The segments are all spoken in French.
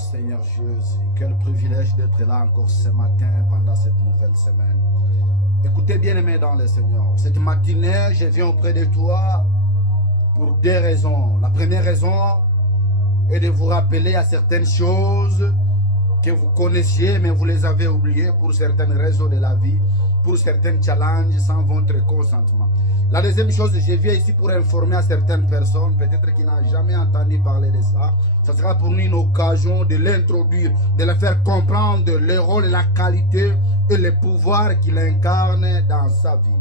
Seigneur Jésus. Quel privilège d'être là encore ce matin pendant cette nouvelle semaine. Écoutez bien-aimés dans le Seigneur. Cette matinée, je viens auprès de toi pour deux raisons. La première raison est de vous rappeler à certaines choses que vous connaissiez, mais vous les avez oubliées pour certaines raisons de la vie, pour certains challenges sans votre consentement. La deuxième chose, je viens ici pour informer à certaines personnes, peut-être qui n'ont jamais entendu parler de ça. Ça sera pour nous une occasion de l'introduire, de le faire comprendre le rôle, la qualité et le pouvoir qu'il incarne dans sa vie.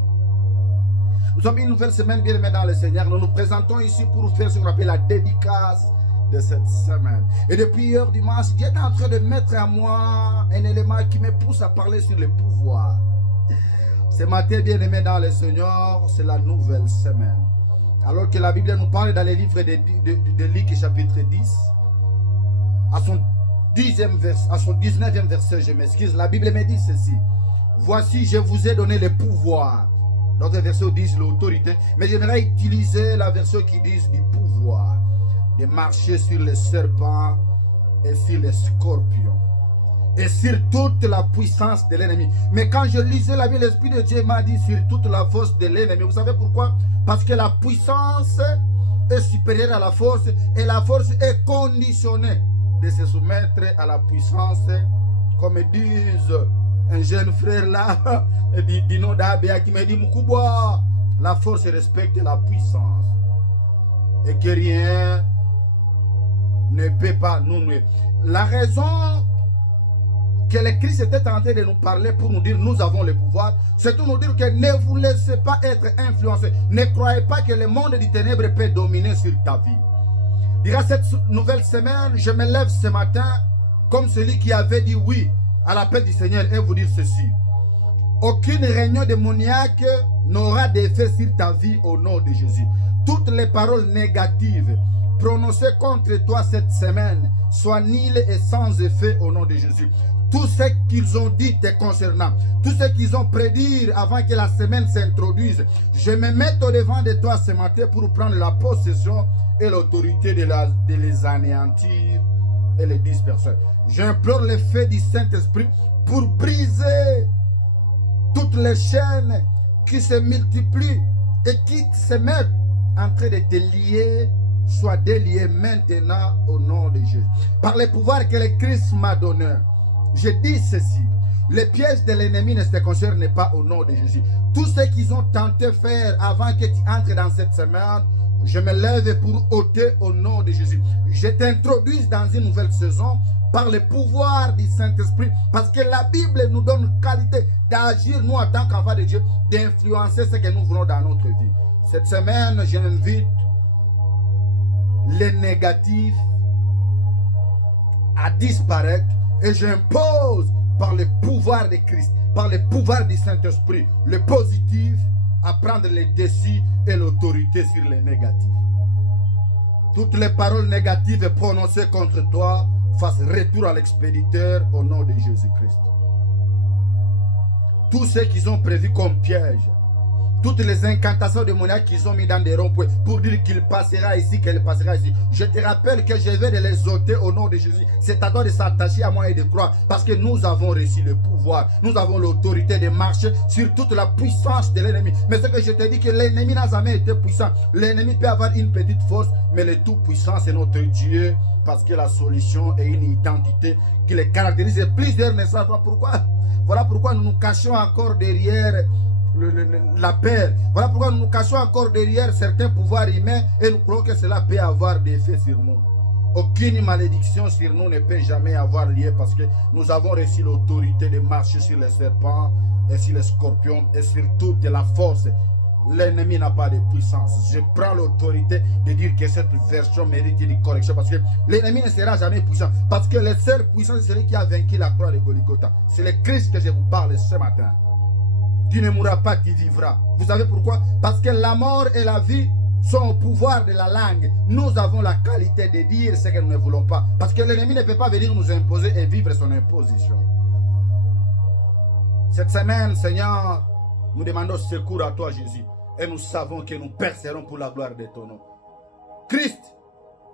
Nous sommes une nouvelle semaine bien aimée dans le Seigneur. Nous nous présentons ici pour faire ce qu'on appelle la dédicace de cette semaine. Et depuis hier dimanche, Dieu est en train de mettre à moi un élément qui me pousse à parler sur le pouvoir. Ce matin, bien aimé dans le Seigneur, c'est la nouvelle semaine. Alors que la Bible nous parle dans les livres de Luc chapitre 10, à son 19e verset, je m'excuse, la Bible me dit ceci. Voici, je vous ai donné le pouvoir. D'autres versets disent l'autorité, mais j'aimerais utiliser la version qui dit du pouvoir, de marcher sur les serpents et sur les scorpions, et sur toute la puissance de l'ennemi. Mais quand je lisais la Bible, l'Esprit de Dieu m'a dit sur toute la force de l'ennemi. Vous savez pourquoi? Parce que la puissance est supérieure à la force, et la force est conditionnée de se soumettre à la puissance, comme disent un jeune frère là, du nom d'Abia, qui me dit, Mukubwa, la force respecte la puissance, et que rien ne peut pas nous nuire. La raison que le Christ était en train de nous parler pour nous dire nous avons le pouvoir, c'est pour nous dire que ne vous laissez pas être influencé. Ne croyez pas que le monde du ténèbre peut dominer sur ta vie. Durant cette nouvelle semaine, je me lève ce matin comme celui qui avait dit oui à l'appel du Seigneur et vous dire ceci. Aucune réunion démoniaque n'aura d'effet sur ta vie au nom de Jésus. Toutes les paroles négatives prononcées contre toi cette semaine soient nulles et sans effet au nom de Jésus. Tout ce qu'ils ont dit te concernant, tout ce qu'ils ont prédit avant que la semaine s'introduise, je me mets au devant de toi ce matin pour prendre la possession et l'autorité de les anéantir et les disperser. J'implore le feu du Saint-Esprit pour briser toutes les chaînes qui se multiplient et qui se mettent en train de te lier, soit déliés maintenant au nom de Jésus. Par le pouvoir que le Christ m'a donné, je dis ceci, les pièges de l'ennemi ne se concernent pas au nom de Jésus. Tout ce qu'ils ont tenté de faire avant que tu entres dans cette semaine, je me lève pour ôter au nom de Jésus. Je t'introduis dans une nouvelle saison par le pouvoir du Saint-Esprit, parce que la Bible nous donne qualité d'agir, nous en tant qu'enfants de Dieu, d'influencer ce que nous voulons dans notre vie. Cette semaine, j'invite les négatifs à disparaître et j'impose par le pouvoir de Christ, par le pouvoir du Saint-Esprit, le positif à prendre les décis et l'autorité sur les négatifs. Toutes les paroles négatives prononcées contre toi fassent retour à l'expéditeur au nom de Jésus-Christ. Tout ce qu'ils ont prévu comme piège, toutes les incantations démoniaques qu'ils ont mis dans des ronds-points pour dire qu'il passera ici, qu'elle passera ici. Je te rappelle que je vais de les ôter au nom de Jésus. C'est à toi de s'attacher à moi et de croire. Parce que nous avons reçu le pouvoir. Nous avons l'autorité de marcher sur toute la puissance de l'ennemi. Mais ce que je te dis, que l'ennemi n'a jamais été puissant. L'ennemi peut avoir une petite force, mais le tout-puissant, c'est notre Dieu. Parce que la solution est une identité qui les caractérise. Et plusieurs ne savent pas pourquoi. Voilà pourquoi nous nous cachons encore derrière la paix. Voilà pourquoi nous nous cachons encore derrière certains pouvoirs humains et nous croyons que cela peut avoir des effets sur nous. Aucune malédiction sur nous ne peut jamais avoir lieu parce que nous avons reçu l'autorité de marcher sur les serpents et sur les scorpions et sur toute la force. L'ennemi n'a pas de puissance. Je prends l'autorité de dire que cette version mérite une correction parce que l'ennemi ne sera jamais puissant. Parce que le seul puissant, c'est celui qui a vaincu la croix de Golgotha. C'est le Christ que je vous parle ce matin. Tu ne mourras pas, tu vivras. Vous savez pourquoi? Parce que la mort et la vie sont au pouvoir de la langue. Nous avons la qualité de dire ce que nous ne voulons pas. Parce que l'ennemi ne peut pas venir nous imposer et vivre son imposition. Cette semaine, Seigneur, nous demandons secours à toi, Jésus. Et nous savons que nous percerons pour la gloire de ton nom. Christ,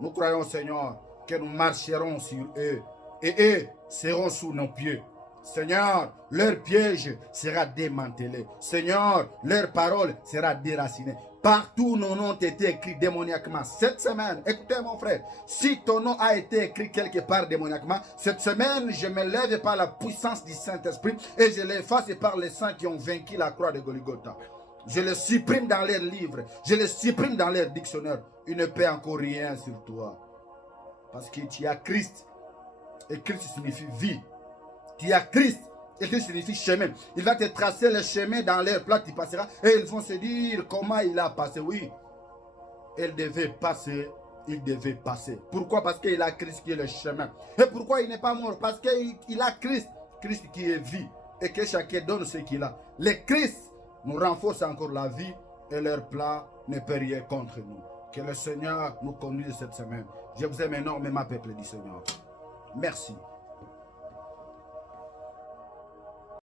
nous croyons, Seigneur, que nous marcherons sur eux et eux seront sous nos pieds. Seigneur, leur piège sera démantelé. Seigneur, leur parole sera déracinée. Partout nos noms ont été écrits démoniaquement. Cette semaine, écoutez mon frère, si ton nom a été écrit quelque part démoniaquement, cette semaine, je me lève par la puissance du Saint-Esprit et je l'efface par les saints qui ont vaincu la croix de Golgotha. Je le supprime dans leurs livres, je le supprime dans leurs dictionnaires. Il ne peut encore rien sur toi. Parce que tu as Christ. Et Christ signifie vie. Tu as Christ. Et Christ signifie chemin. Il va te tracer le chemin dans leur plat, tu passeras. Et ils vont se dire comment il a passé. Oui, il devait passer. Il devait passer. Pourquoi? Parce qu'il a Christ qui est le chemin. Et pourquoi il n'est pas mort? Parce qu'il a Christ. Christ qui est vie. Et que chacun donne ce qu'il a. Le Christ nous renforce encore la vie. Et leur plat ne peut rien contre nous. Que le Seigneur nous conduise cette semaine. Je vous aime énormément, peuple du Seigneur. Merci.